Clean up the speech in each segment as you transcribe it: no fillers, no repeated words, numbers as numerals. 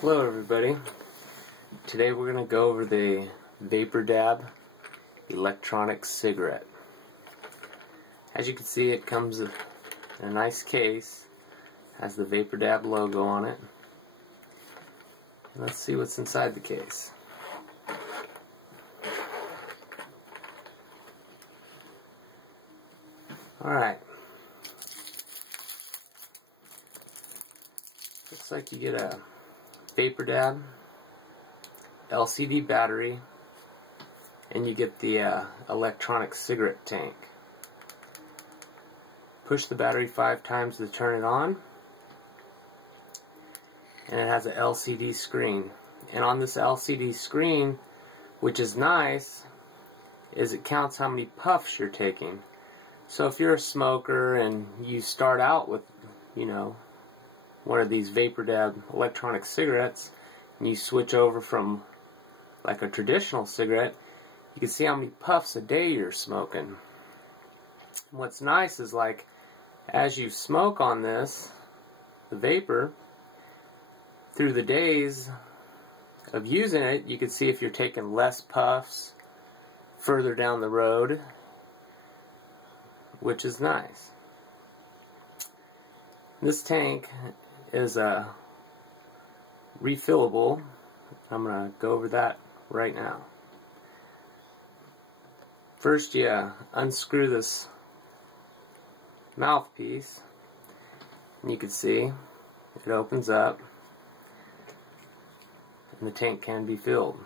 Hello everybody. Today we're going to go over the Vapor Dab electronic cigarette. As you can see, it comes in a nice case, has the Vapor Dab logo on it. Let's see what's inside the case. Alright. Looks like you get a Vapor Dab LCD battery, and you get the electronic cigarette tank. Push the battery 5 times to turn it on, and it has an LCD screen. And on this LCD screen, which is nice, is it counts how many puffs you're taking. So if you're a smoker and you start out with, one of these Vapor Dab electronic cigarettes, and you switch over from like a traditional cigarette, you can see how many puffs a day you're smoking. What's nice is, like, as you smoke on this, the vapor, through the days of using it, you can see if you're taking less puffs further down the road, which is nice. This tank is refillable. I'm going to go over that right now. First, you unscrew this mouthpiece, and you can see it opens up, and the tank can be filled.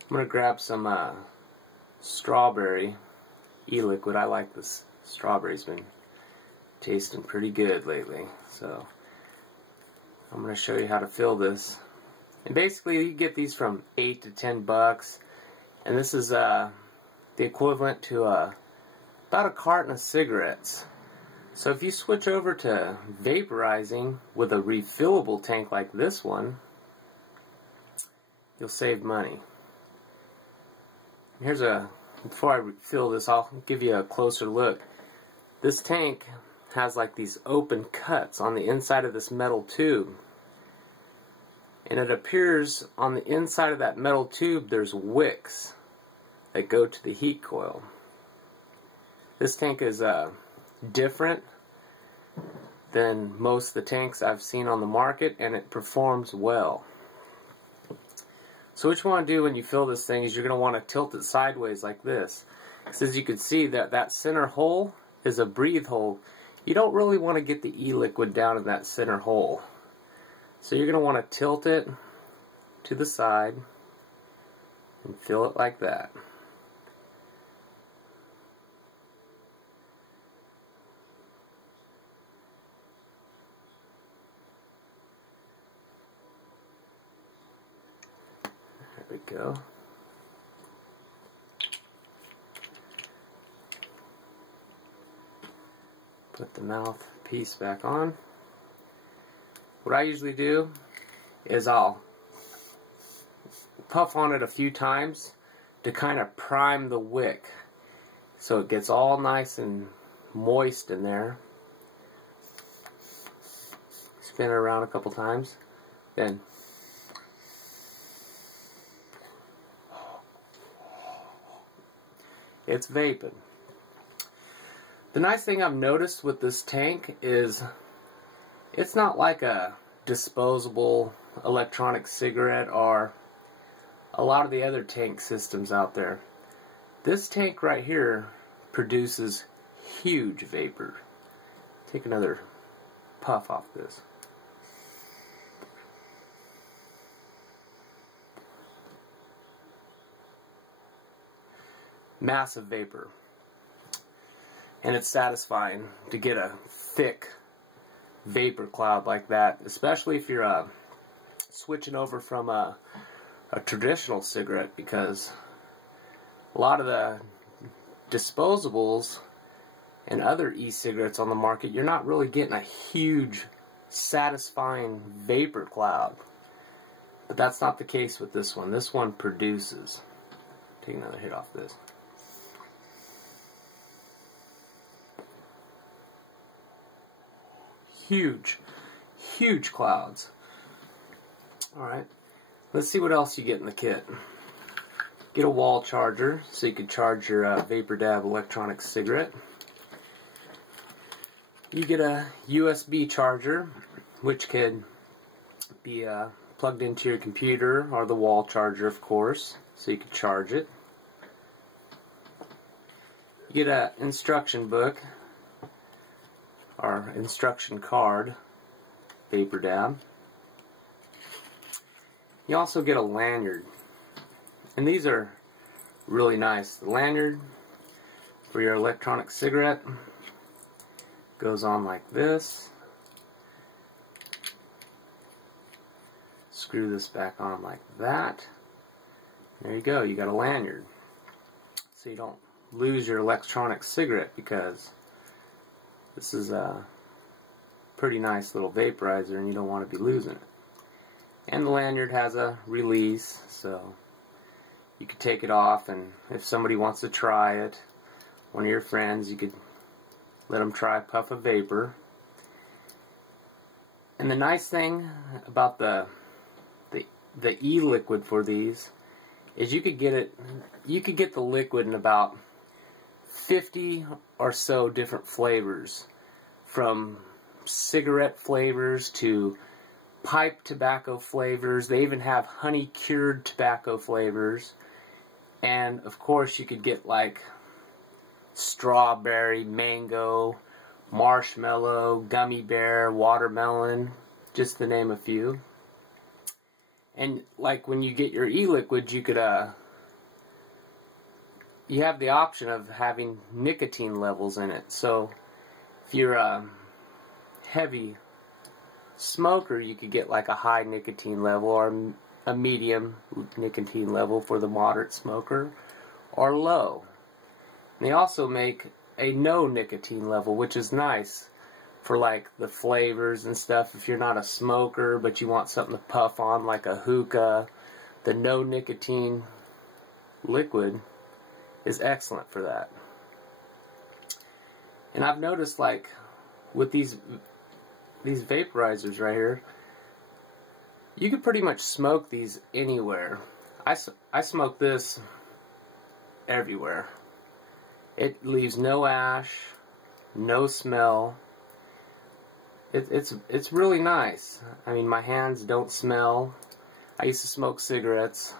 I'm going to grab some strawberry E-Liquid. I like this. Strawberry's been tasting pretty good lately, so I'm going to show you how to fill this. And basically, you get these from $8 to $10, and this is the equivalent to about a carton of cigarettes. So if you switch over to vaporizing with a refillable tank like this one, you'll save money. Before I fill this, I'll give you a closer look. This tank has like these open cuts on the inside of this metal tube, and it appears on the inside of that metal tube there's wicks that go to the heat coil. This tank is different than most of the tanks I've seen on the market, and it performs well. So what you want to do when you fill this thing is you're going to want to tilt it sideways like this, because as you can see, that center hole is a breathe hole. You don't really want to get the E-Liquid down in that center hole. So you're going to want to tilt it to the side and fill it like that. There we go. Put the mouthpiece back on. What I usually do is I'll puff on it a few times to kind of prime the wick so it gets all nice and moist in there. Spin it around a couple times, then it's vaping. The nice thing I've noticed with this tank is it's not like a disposable electronic cigarette or a lot of the other tank systems out there. This tank right here produces huge vapor. Take another puff off this. Massive vapor. And it's satisfying to get a thick vapor cloud like that, especially if you're switching over from a traditional cigarette, because a lot of the disposables and other e-cigarettes on the market, you're not really getting a huge satisfying vapor cloud. But that's not the case with this one. This one produces. Take another hit off this. Huge, huge clouds. Alright, let's see what else you get in the kit. Get a wall charger so you can charge your Vapor Dab electronic cigarette. You get a USB charger, which could be plugged into your computer or the wall charger, of course, so you can charge it. You get an instruction book or instruction card, Vapor Dab. You also get a lanyard, and these are really nice. The lanyard for your electronic cigarette goes on like this. Screw this back on like that. There you go, you got a lanyard. So you don't lose your electronic cigarette, because this is a pretty nice little vaporizer and you don't want to be losing it. And the lanyard has a release, so you could take it off, and if somebody wants to try it, one of your friends, you could let them try a puff of vapor. And the nice thing about the e-liquid for these is you could get the liquid in about 50 or so different flavors, from cigarette flavors to pipe tobacco flavors. They even have honey cured tobacco flavors, and of course you could get like strawberry, mango, marshmallow, gummy bear, watermelon, just to name a few. And like when you get your e-liquid, you could you have the option of having nicotine levels in it. So if you're a heavy smoker, you could get like a high nicotine level or a medium nicotine level for the moderate smoker, or low. And they also make a no nicotine level, which is nice for like the flavors and stuff. If you're not a smoker but you want something to puff on like a hookah, the no nicotine liquid is excellent for that. And I've noticed, like with these vaporizers right here, you can pretty much smoke these anywhere. I smoke this everywhere. It leaves no ash, no smell. It's really nice. I mean, my hands don't smell. I used to smoke cigarettes,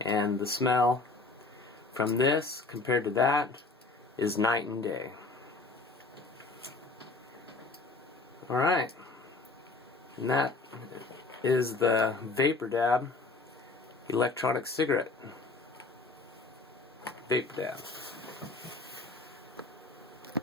and the smell from this compared to that is night and day. Alright, and that is the Vapor Dab electronic cigarette. Vapor Dab.